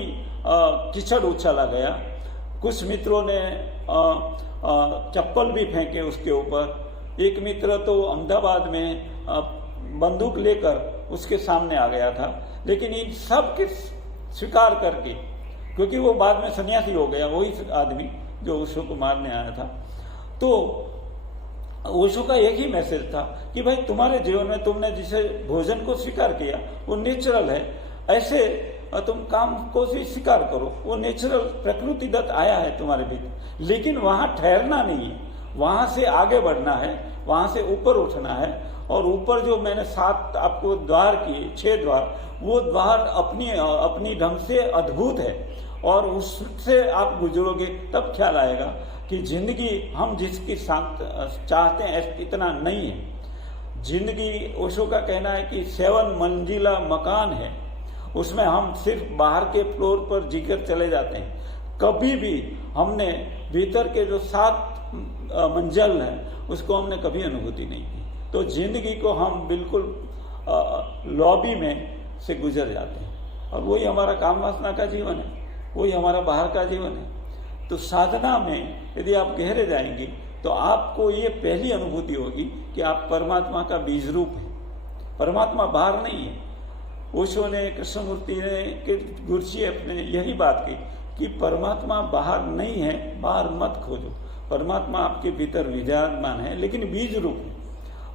कीचड़ उछाला गया। कुछ मित्रों ने चप्पल भी फेंके उसके ऊपर। एक मित्र तो अहमदाबाद में बंदूक लेकर उसके सामने आ गया था। लेकिन इन सब के स्वीकार करके, क्योंकि वो बाद में सन्यासी हो गया, वही आदमी जो ओशो को मारने आया था, तो ओशो का एक ही मैसेज था कि भाई तुम्हारे जीवन में तुमने जिसे भोजन को स्वीकार किया वो नेचुरल है, ऐसे तुम काम को भी स्वीकार करो, वो नेचुरल प्रकृति दत्त आया है तुम्हारे भीतर। लेकिन वहां ठहरना नहीं है, वहां से आगे बढ़ना है, वहां से ऊपर उठना है। और ऊपर जो मैंने 7 आपको द्वार किए, 6 द्वार, वो द्वार अपनी ढंग से अद्भुत है और उससे आप गुजरोगे तब ख्याल आएगा कि जिंदगी हम जिसकी चाहते हैं इतना नहीं है। जिंदगी, ओशो का कहना है कि 7 मंजिला मकान है उसमें हम सिर्फ बाहर के फ्लोर पर जीकर चले जाते हैं। कभी भी हमने भीतर के जो 7 मंजिल है उसको हमने कभी अनुभूति नहीं की। तो जिंदगी को हम बिल्कुल लॉबी में से गुजर जाते हैं, और वही हमारा काम वासना का जीवन है, वही हमारा बाहर का जीवन है। तो साधना में यदि आप गहरे जाएंगे तो आपको ये पहली अनुभूति होगी कि आप परमात्मा का बीज रूप है। परमात्मा बाहर नहीं है। ओशो ने, कृष्णमूर्ति ने, गुरुजी अपने यही बात की कि परमात्मा बाहर नहीं है, बाहर मत खोजो। परमात्मा आपके भीतर विराजमान है, लेकिन बीज रूप है।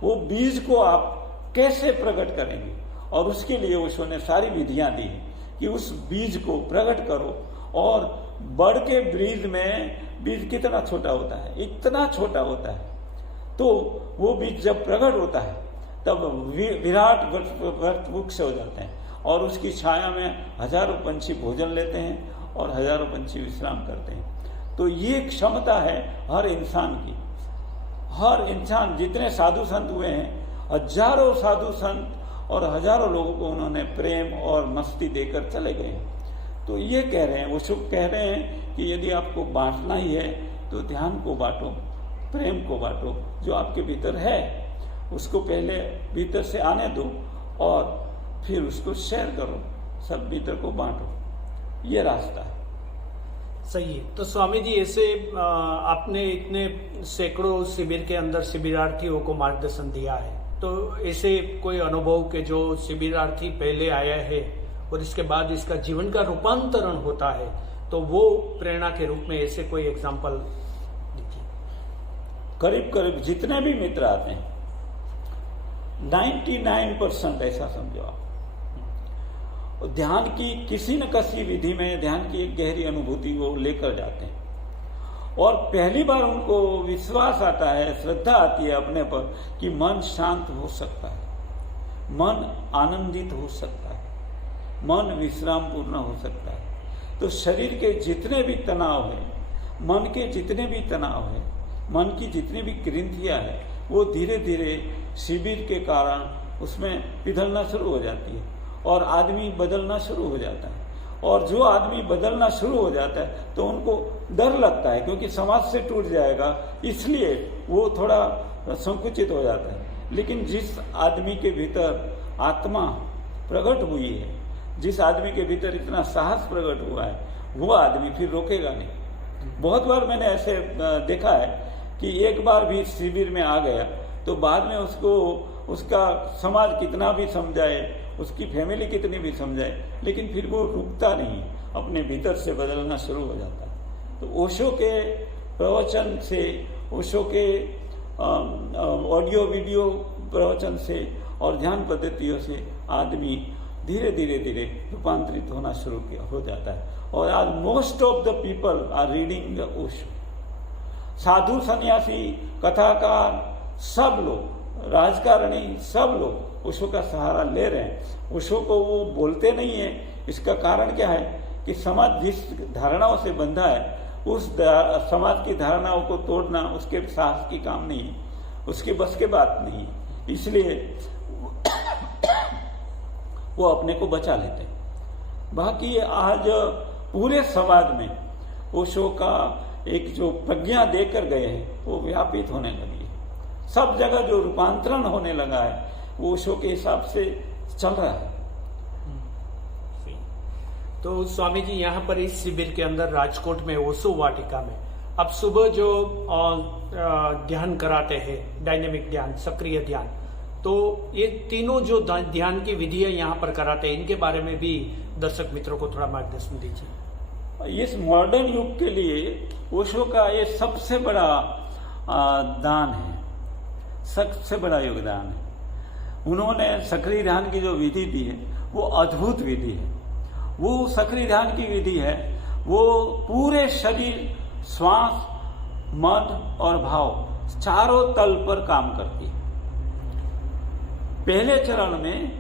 वो बीज को आप कैसे प्रकट करेंगे, और उसके लिए ओशो ने सारी विधियां दी है कि उस बीज को प्रकट करो। और बड़ के बीज कितना छोटा होता है, इतना छोटा होता है। तो वो बीज जब प्रकट होता है तब विराट वृक्ष हो जाते हैं, और उसकी छाया में हजारों पंछी भोजन लेते हैं और हजारों पंछी विश्राम करते हैं। तो ये क्षमता है हर इंसान की। हर इंसान, जितने साधु संत हुए हैं, हजारों साधु संत और हजारों लोगों को उन्होंने प्रेम और मस्ती देकर चले गए हैं। तो ये कह रहे हैं, वो सब कह रहे हैं कि यदि आपको बांटना ही है तो ध्यान को बांटो, प्रेम को बांटो। जो आपके भीतर है उसको पहले भीतर से आने दो और फिर उसको शेयर करो, सब भीतर को बांटो। ये रास्ता है। सही है। तो स्वामी जी, ऐसे आपने इतने सैकड़ों शिविर के अंदर शिविरार्थियों को मार्गदर्शन दिया है, तो ऐसे कोई अनुभव के जो शिविरार्थी पहले आया है और इसके बाद इसका जीवन का रूपांतरण होता है, तो वो प्रेरणा के रूप में ऐसे कोई एग्जाम्पल दीजिए। करीब करीब जितने भी मित्र आते हैं 99% ऐसा समझो आप, ध्यान की किसी न किसी विधि में ध्यान की एक गहरी अनुभूति वो लेकर जाते हैं। और पहली बार उनको विश्वास आता है, श्रद्धा आती है अपने पर कि मन शांत हो सकता है, मन आनंदित हो सकता है, मन विश्राम पूर्ण हो सकता है। तो शरीर के जितने भी तनाव है, मन के जितने भी तनाव है, मन की जितनी भी ग्रंथियां है, वो धीरे धीरे शिविर के कारण उसमें पिघलना शुरू हो जाती है और आदमी बदलना शुरू हो जाता है। और जो आदमी बदलना शुरू हो जाता है तो उनको डर लगता है, क्योंकि समाज से टूट जाएगा, इसलिए वो थोड़ा संकुचित हो जाता है। लेकिन जिस आदमी के भीतर आत्मा प्रकट हुई है, जिस आदमी के भीतर इतना साहस प्रकट हुआ है, वो आदमी फिर रोकेगा नहीं। बहुत बार मैंने ऐसे देखा है कि एक बार भी शिविर में आ गया तो बाद में उसको उसका समाज कितना भी समझाए, उसकी फैमिली कितनी भी समझाए, लेकिन फिर वो रुकता नहीं, अपने भीतर से बदलना शुरू हो जाता है। तो ओशो के प्रवचन से, ओशो के ऑडियो वीडियो प्रवचन से और ध्यान पद्धतियों से आदमी धीरे धीरे धीरे रूपांतरित होना शुरू हो जाता है। और आज most of the people are reading the Osho. साधु सन्यासी, कथाकार, सब लोग, राजकारणी, सब लोग ओशो का सहारा ले रहे हैं। ओशो को वो बोलते नहीं है। इसका कारण क्या है कि समाज जिस धारणाओं से बंधा है, उस समाज की धारणाओं को तोड़ना उसके साहस की काम नहीं है, उसके बस के बात नहीं है। इसलिए वो अपने को बचा लेते हैं। बाकी आज पूरे समाज में ओशो का एक जो प्रज्ञा देकर गए हैं वो व्यापित होने लगी है। सब जगह जो रूपांतरण होने लगा है वो ओशो के हिसाब से चल रहा है। तो स्वामी जी, यहाँ पर इस शिविर के अंदर राजकोट में ओशो वाटिका में अब सुबह जो ध्यान कराते हैं, डायनेमिक ध्यान, सक्रिय ध्यान, तो ये तीनों जो ध्यान की विधियां यहाँ पर कराते हैं, इनके बारे में भी दर्शक मित्रों को थोड़ा मार्गदर्शन दीजिए। इस मॉडर्न युग के लिए ओशो का ये सबसे बड़ा दान है, सबसे बड़ा योगदान है। उन्होंने सक्रिय ध्यान की जो विधि दी है वो अद्भुत विधि है। वो सक्रिय ध्यान की विधि है, वो पूरे शरीर, श्वास, मन और भाव चारों तल पर काम करती है। पहले चरण में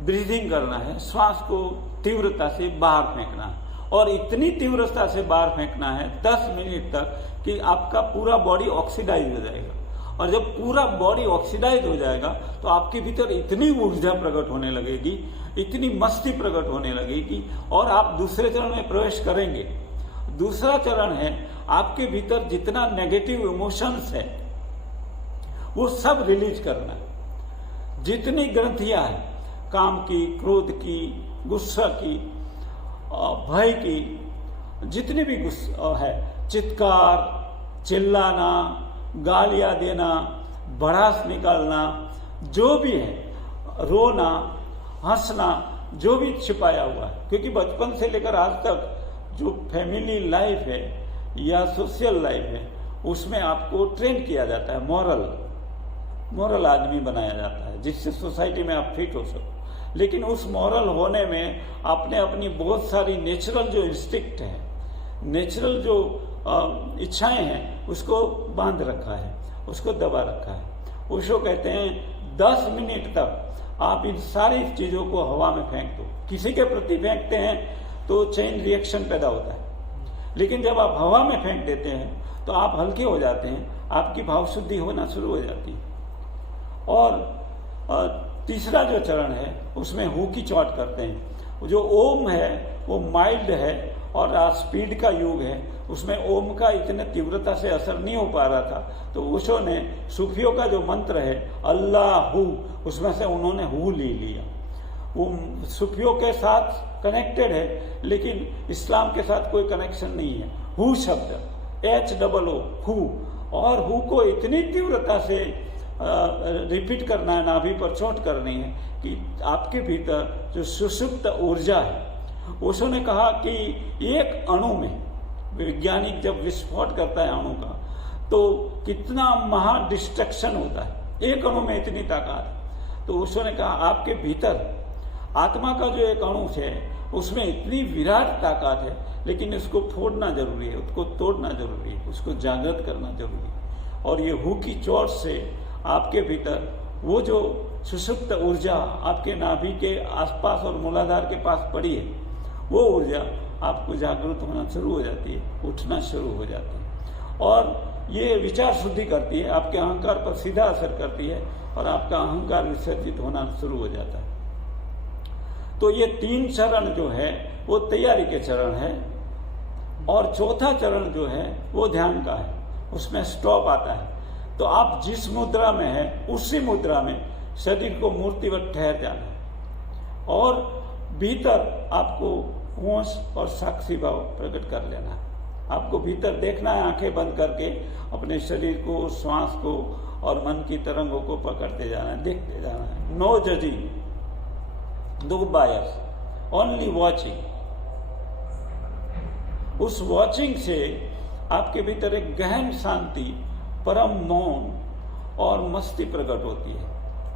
ब्रीदिंग करना है, श्वास को तीव्रता से बाहर फेंकना है, और इतनी तीव्रता से बाहर फेंकना है 10 मिनट तक कि आपका पूरा बॉडी ऑक्सीडाइज हो जाएगा। और जब पूरा बॉडी ऑक्सीडाइज हो जाएगा तो आपके भीतर इतनी ऊर्जा प्रकट होने लगेगी, इतनी मस्ती प्रकट होने लगेगी, और आप दूसरे चरण में प्रवेश करेंगे। दूसरा चरण है आपके भीतर जितना नेगेटिव इमोशंस है वो सब रिलीज करना। जितनी ग्रंथियां हैं, काम की, क्रोध की, गुस्सा की, भय की, जितनी भी गुस्सा है, चित्कार, चिल्लाना, गालियां देना, भड़ास निकालना, जो भी है, रोना, हंसना, जो भी छिपाया हुआ है, क्योंकि बचपन से लेकर आज तक जो फैमिली लाइफ है या सोशल लाइफ है उसमें आपको ट्रेन किया जाता है, मॉरल आदमी बनाया जाता है जिससे सोसाइटी में आप फिट हो सको। लेकिन उस मॉरल होने में आपने अपनी बहुत सारी नेचुरल जो इंस्टिक्ट है, नेचुरल जो इच्छाएं हैं उसको बांध रखा है, उसको दबा रखा है। ओशो कहते हैं 10 मिनट तक आप इन सारी चीजों को हवा में फेंक दो। किसी के प्रति फेंकते हैं तो चेन रिएक्शन पैदा होता है, लेकिन जब आप हवा में फेंक देते हैं तो आप हल्के हो जाते हैं, आपकी भाव शुद्धि होना शुरू हो जाती है। और तीसरा जो चरण है उसमें हु की चौट करते हैं। जो ओम है वो माइल्ड है और आज स्पीड का युग है, उसमें ओम का इतने तीव्रता से असर नहीं हो पा रहा था, तो ओशो ने सूफियों का जो मंत्र है अल्लाह, उसमें से उन्होंने हु ले लिया। वो सूफियों के साथ कनेक्टेड है लेकिन इस्लाम के साथ कोई कनेक्शन नहीं है। हु शब्द HOO हु, और हु को इतनी तीव्रता से रिपीट करना है, नाभि पर चोट करनी है कि आपके भीतर जो सुषुप्त ऊर्जा है। ओशो ने कहा कि एक अणु में, वैज्ञानिक जब विस्फोट करता है अणु का, तो कितना महा डिस्ट्रक्शन होता है, एक अणु में इतनी ताकत। तो ओशो ने कहा आपके भीतर आत्मा का जो एक अणु है उसमें इतनी विराट ताकत है, लेकिन उसको फोड़ना जरूरी है, उसको तोड़ना जरूरी है, उसको जागृत करना जरूरी है। और ये हु की चोट से आपके भीतर वो जो सुषुप्त ऊर्जा आपके नाभि के आसपास और मूलाधार के पास पड़ी है, वो ऊर्जा आपको जागृत होना शुरू हो जाती है, उठना शुरू हो जाती है, और ये विचार शुद्धि करती है, आपके अहंकार पर सीधा असर करती है और आपका अहंकार विसर्जित होना शुरू हो जाता है। तो ये 3 चरण जो है वो तैयारी के चरण है, और चौथा चरण जो है वो ध्यान का है, उसमें स्टॉप आता है। तो आप जिस मुद्रा में है उसी मुद्रा में शरीर को मूर्तिवत ठहर जाना है, और भीतर आपको होश और साक्षी भाव प्रकट कर लेना है। आपको भीतर देखना है, आंखें बंद करके अपने शरीर को, श्वास को और मन की तरंगों को पकड़ते जाना है, देखते जाना है। नो जजिंग, नो बायस, ओनली वॉचिंग। उस वॉचिंग से आपके भीतर एक गहन शांति, परम मौन और मस्ती प्रकट होती है।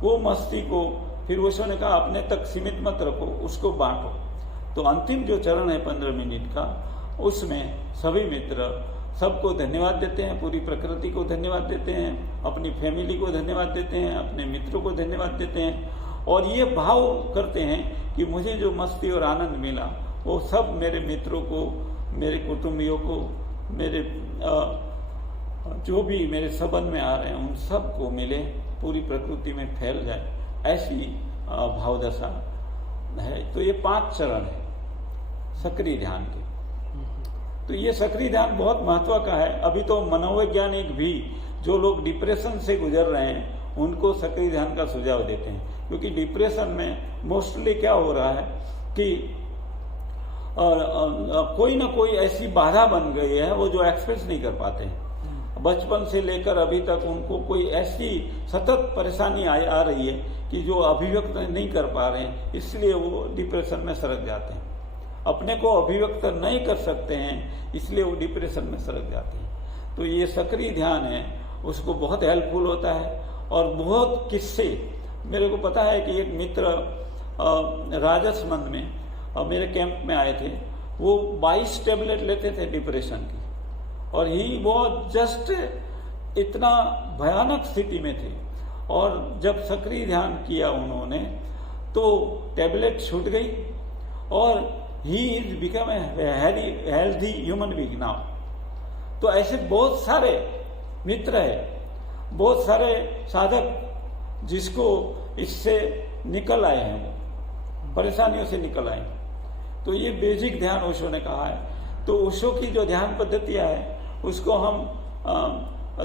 वो मस्ती को फिर ओशो ने कहा अपने तक सीमित मत रखो, उसको बांटो। तो अंतिम जो चरण है 15 मिनट का, उसमें सभी मित्र सबको धन्यवाद देते हैं, पूरी प्रकृति को धन्यवाद देते हैं, अपनी फैमिली को धन्यवाद देते हैं, अपने मित्रों को धन्यवाद देते हैं, और ये भाव करते हैं कि मुझे जो मस्ती और आनंद मिला वो सब मेरे मित्रों को, मेरे कुटुंबियों को, मेरे जो भी मेरे संबंध में आ रहे हैं उन सबको मिले, पूरी प्रकृति में फैल जाए, ऐसी भावदशा है। तो ये 5 चरण है सक्रिय ध्यान के। तो ये सक्रिय ध्यान बहुत महत्व का है। अभी तो मनोवैज्ञानिक भी जो लोग डिप्रेशन से गुजर रहे हैं उनको सक्रिय ध्यान का सुझाव देते हैं, क्योंकि डिप्रेशन में मोस्टली क्या हो रहा है कि कोई ना कोई ऐसी बाधा बन गई है वो जो एक्सप्रेस नहीं कर पाते हैं। बचपन से लेकर अभी तक उनको कोई ऐसी सतत परेशानी आ रही है कि जो अभिव्यक्त नहीं कर पा रहे हैं, इसलिए वो डिप्रेशन में सरक जाते हैं। अपने को अभिव्यक्त नहीं कर सकते हैं इसलिए वो डिप्रेशन में सरक जाते हैं। तो ये सक्रिय ध्यान है, उसको बहुत हेल्पफुल होता है। और बहुत किस्से मेरे को पता है कि एक मित्र राजसमंद में मेरे कैंप में आए थे, वो 22 टेबलेट लेते थे डिप्रेशन की, और ही वो जस्ट इतना भयानक स्थिति में थे, और जब सक्रिय ध्यान किया उन्होंने तो टेबलेट छूट गई और he is become a healthy human being now. तो ऐसे बहुत सारे मित्र है बहुत सारे साधक जिसको इससे निकल आए हैं, वो परेशानियों से निकल आए हैं। तो ये बेसिक ध्यान ओशो ने कहा है। तो ओशो की जो ध्यान पद्धतियां है उसको हम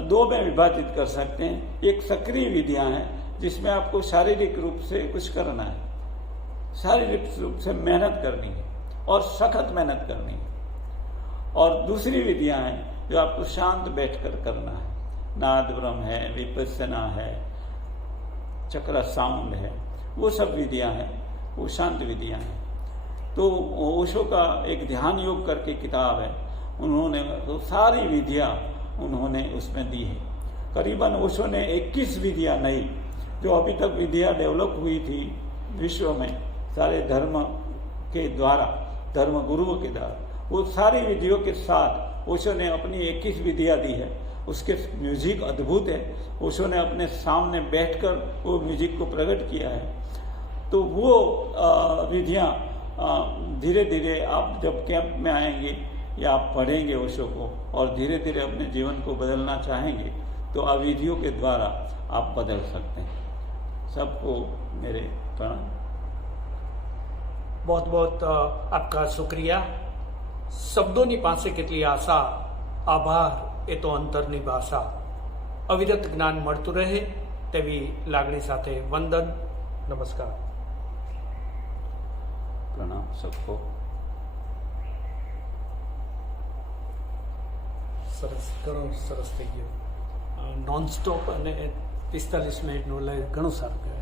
दो में विभाजित कर सकते हैं। एक सक्रिय विधियां हैं जिसमें आपको शारीरिक रूप से कुछ करना है, शारीरिक रूप से मेहनत करनी है और सखत मेहनत करनी है। और दूसरी विधियां हैं जो आपको शांत बैठकर करना है, नाद ब्रह्म है, विपस्सना है, चक्र साउंड है, वो सब विधियां हैं, वो शांत विधियां हैं। तो ओशो का एक ध्यान योग करके किताब है, उन्होंने तो सारी विधियां उन्होंने उसमें दी है। करीबन ओशो ने 21 विधियां नई जो अभी तक विधियां डेवलप हुई थी विश्व में सारे धर्म के द्वारा, धर्म गुरुओं के द्वारा, वो सारी विधियों के साथ ओशो ने अपनी 21 विधियां दी है। उसके म्यूजिक अद्भुत है। ओशो ने अपने सामने बैठकर वो म्यूजिक को प्रकट किया है। तो वो विधियां धीरे धीरे आप जब कैंप में आएंगे या आप पढ़ेंगे ओशो को और धीरे धीरे अपने जीवन को बदलना चाहेंगे तो आप विधियों के द्वारा आप बदल सकते हैं। सबको मेरे प्रणाम। बहुत बहुत आपका शुक्रिया। શબ્દોની પાસે કેટલી આશા, આભાર એ તો અંતરની ભાષા। અવિરત જ્ઞાન મળતું રહે તેવી લાગણી સાથે વંદન, નમસ્કાર। प्रणाम सबको। સરસ, ઘણું સરસ થઈ ગયું। નોન સ્ટોપ અને 45 મિનિટનું લાઈવ ઘણું સારું કહેવાય।